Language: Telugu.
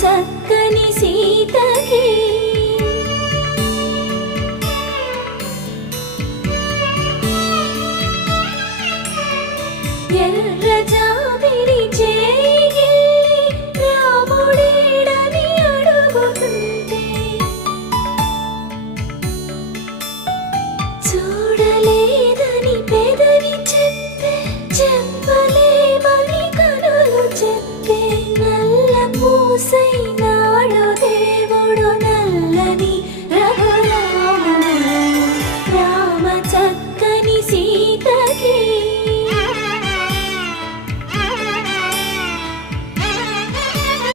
చక్కని సీతకి ఎర్ర జాబిలి చేయి రాముడేడని అడుగుతుంటే చూడలేదని పెదవి చెప్పే చెప్పలేమని కనులు చెప్పే నల్ల పూసైన